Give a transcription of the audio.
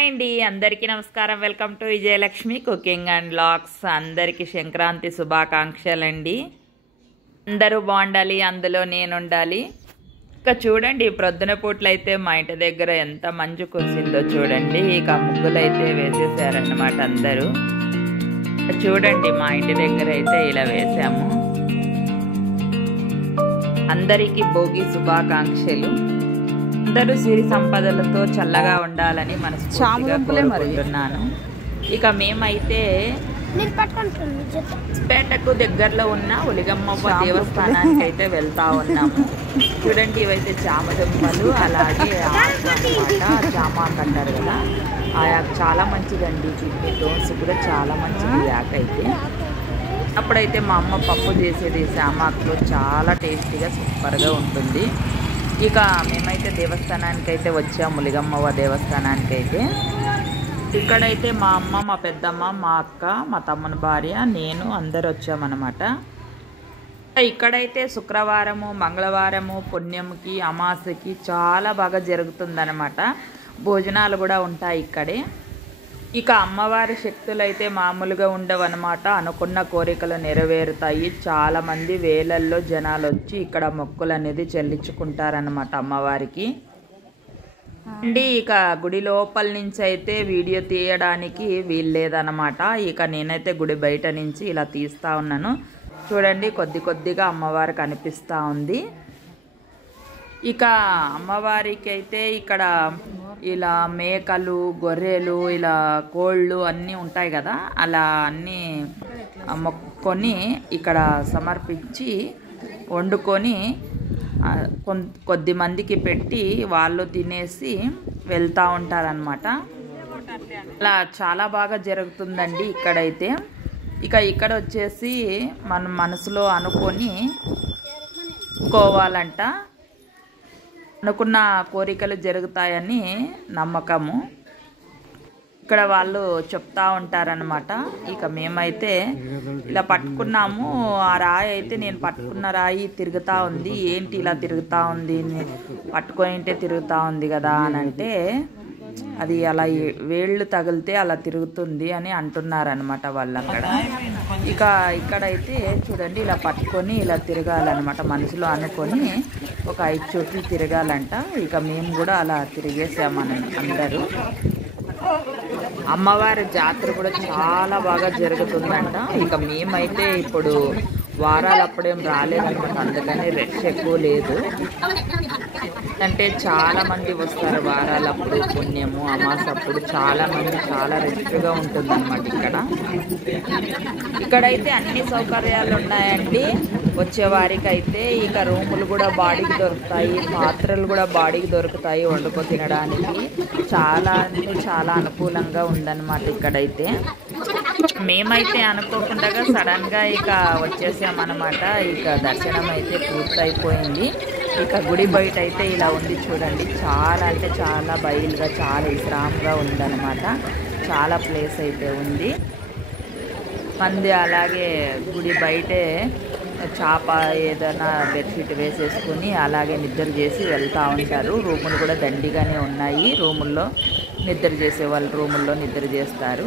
Hi అండి, అందరికీ నమస్కారం. Welcome to Vijayalakshmi cooking and vlogs. అందరికీ సంక్రాంతి శుభాకాంక్షలు అండి. అందరూ బాగుండాలి, అందులో నేను ఉండాలి. ఇక చూడండి, ప్రొద్దున పూట్లయితే మా ఇంటి దగ్గర ఎంత మంచు కురిసిందో చూడండి. ఇక ముగ్గులు అయితే వేసేసారన్నమాట అందరూ. చూడండి, మా ఇంటి దగ్గర అయితే ఇలా వేసాము. అందరికీ భోగి శుభాకాంక్షలు. అందరూ సిరి సంపదలతో చల్లగా ఉండాలని మనస్ఫూర్తిగా కోరుకుంటున్నాను. ఇక మేమైతే పేటకు దగ్గరలో ఉన్న ఉలిగమ్మవ్వ దేవస్థానానికి అయితే వెళ్తా ఉన్నాము. చూడండి, ఇవైతే జామదుమ్మలు, అలాగే అన్నమాట జామాకు అంటారు కదా, ఆ యాక్ చాలా మంచిదండి. కిడ్నీ స్టోన్స్ కూడా చాలా మంచిది యాక్ అయితే. అప్పుడైతే మా అమ్మ పప్పు చేసేది జామాకులో, చాలా టేస్టీగా సూపర్గా ఉంటుంది. ఇక మేమైతే దేవస్థానానికి అయితే వచ్చాము, ములిగమ్మవ్వ దేవస్థానానికి అయితే. ఇక్కడైతే మా అమ్మ, మా పెద్దమ్మ, మా అక్క, మా తమ్ముని భార్య, నేను అందరు వచ్చామన్నమాట. ఇక్కడైతే శుక్రవారము, మంగళవారము, పుణ్యంకి, అమాసకి చాలా బాగా జరుగుతుందన్నమాట. భోజనాలు కూడా ఉంటాయి ఇక్కడే. ఇక అమ్మవారి శక్తులు అయితే మామూలుగా ఉండవన్నమాట. అనుకున్న కోరికలు నెరవేరుతాయి. చాలామంది వేలల్లో జనాలు వచ్చి ఇక్కడ మొక్కులు అనేది చెల్లించుకుంటారన్నమాట అమ్మవారికి అండి. ఇక గుడి లోపల నుంచి అయితే వీడియో తీయడానికి వీల్లేదన్నమాట. ఇక నేనైతే గుడి బయట నుంచి ఇలా తీస్తూ ఉన్నాను. చూడండి, కొద్ది కొద్దిగా అమ్మవారు కనిపిస్తూ ఉంది. ఇక అమ్మవారికి అయితే ఇక్కడ ఇలా మేకలు, గొర్రెలు, ఇలా కోళ్ళు అన్నీ ఉంటాయి కదా, అలా అన్నీ మొక్కుకొని ఇక్కడ సమర్పించి వండుకొని కొద్ది మందికి పెట్టి వాళ్ళు తినేసి వెళ్తూ ఉంటారనమాట. అలా చాలా బాగా జరుగుతుందండి ఇక్కడైతే. ఇక ఇక్కడ వచ్చేసి మనం మనసులో అనుకొని కోవాలంట. అనుకున్న కోరికలు జరుగుతాయని నమ్మకము. ఇక్కడ వాళ్ళు చెప్తా ఉంటారనమాట. ఇక మేమైతే ఇలా పట్టుకున్నాము. ఆ రాయి అయితే, నేను పట్టుకున్న రాయి తిరుగుతూ ఉంది. ఏంటి ఇలా తిరుగుతూ ఉంది, పట్టుకొని తిరుగుతూ ఉంది కదా అని అంటే, అది అలా వేళ్ళు తగిలితే అలా తిరుగుతుంది అని అంటున్నారనమాట వాళ్ళు అక్కడ. ఇక ఇక్కడైతే చూడండి, ఇలా పట్టుకొని ఇలా తిరగాలన్నమాట. మనసులో అనుకొని ఒక 5 చోట్లు తిరగాలంట. ఇక మేము కూడా అలా తిరిగేసామని అందరూ. అమ్మవారి జాతర కూడా చాలా బాగా జరుగుతుందంట. ఇక మేమైతే ఇప్పుడు వారాలు అప్పుడేం రాలేదన్నమాట, అందుకని రష్ ఎక్కువ లేదు. అంటే చాలా మంది వస్తారు వారాలప్పుడు, పుణ్యము, అమాస అప్పుడు చాలా మంది, చాలా రష్గా ఉంటుంది అన్నమాట ఇక్కడ. ఇక్కడైతే అన్ని సౌకర్యాలు ఉన్నాయండి వచ్చేవారికి అయితే. ఇక రూములు కూడా బాడీకి దొరుకుతాయి, పాత్రలు కూడా బాడీకి దొరుకుతాయి వండుకో తినడానికి. చాలా అంటే చాలా అనుకూలంగా ఉందన్నమాట ఇక్కడైతే. మేమైతే అనుకోకుండా సడన్గా ఇక వచ్చేసామన్నమాట. ఇక దర్శనం అయితే పూర్తయిపోయింది. ఇక గుడి బయట అయితే ఇలా ఉంది చూడండి. చాలా అంటే చాలా బయలుగా, చాలా విశ్రామంగా ఉందన్నమాట. చాలా ప్లేస్ అయితే ఉంది. మంది అలాగే గుడి బయటే చాప ఏదైనా బెడ్షీట్ వేసేసుకుని అలాగే నిద్ర చేసి వెళ్తూ ఉంటారు. రూములు కూడా దండిగానే ఉన్నాయి. రూముల్లో నిద్ర చేసే వాళ్ళు రూముల్లో నిద్ర చేస్తారు.